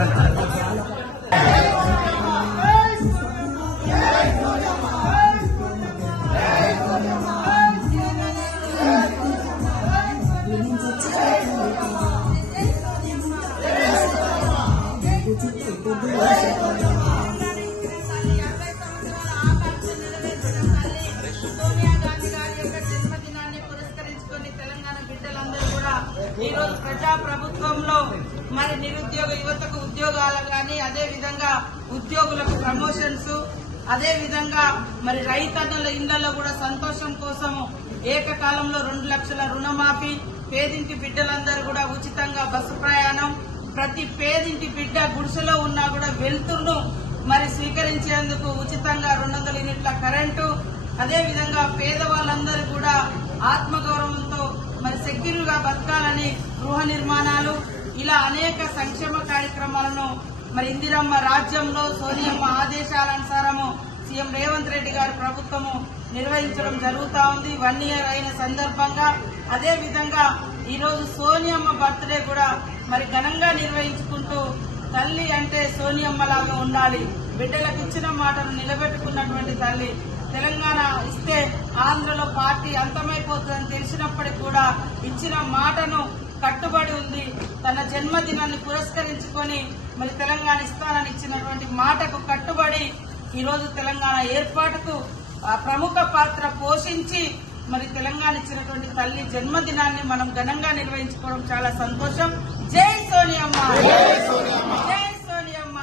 ఈ రోజు ప్రజా ప్రభుత్వంలో మరి నిరుద్యోగ యువతకు ఉద్యోగాలు కానీ, అదే విధంగా ఉద్యోగులకు ప్రమోషన్స్, అదే విధంగా మరి రైతన్నుల ఇళ్లలో కూడా సంతోషం కోసం ఏకకాలంలో 2 లక్షల రుణమాఫీ, పేదింటి బిడ్డలందరూ కూడా ఉచితంగా బస్సు ప్రయాణం, ప్రతి పేదింటి బిడ్డ గుడిసెలో ఉన్నా కూడా వెలుతురును మరి స్వీకరించేందుకు ఉచితంగా 200 యూనిట్ల కరెంటు, అదే విధంగా పేదవాళ్ళందరూ కూడా ఆత్మగౌరవంతో మరి సెక్యూర్ గా బతకాలని గృహ నిర్మాణాలు, ఇలా అనేక సంక్షేమ కార్యక్రమాలను మరి ఇందిరమ్మ రాజ్యంలో సోనియమ్మ ఆదేశాలనుసారము సీఎం రేవంత్ రెడ్డి గారి ప్రభుత్వము నిర్వహించడం జరుగుతా ఉంది. 1 year అయిన సందర్భంగా అదే విధంగా ఈ రోజు సోనియమ్మ బర్త్డే కూడా మరి ఘనంగా నిర్వహించుకుంటూ, తల్లి అంటే సోనియమ్మ లాగా ఉండాలి, బిడ్డలకు ఇచ్చిన మాటను నిలబెట్టుకున్నటువంటి తల్లి, తెలంగాణ ఇస్తే ఆంధ్రలో పార్టీ అంతమైపోతుందని తెలిసినప్పటికీ కూడా ఇచ్చిన మాటను కట్టుబడి ఉంది. తన జన్మదినాన్ని పురస్కరించుకొని మరి తెలంగాణ ఇస్తానని ఇచ్చినటువంటి మాటకు కట్టుబడి ఈ రోజు తెలంగాణ ఏర్పాటుకు ప్రముఖ పాత్ర పోషించి మరి తెలంగాణ ఇచ్చినటువంటి తల్లి జన్మదినాన్ని మనం ఘనంగా నిర్వహించుకోవడం చాలా సంతోషం. జై సోనియమ్మ, జై సోనియమ్మ.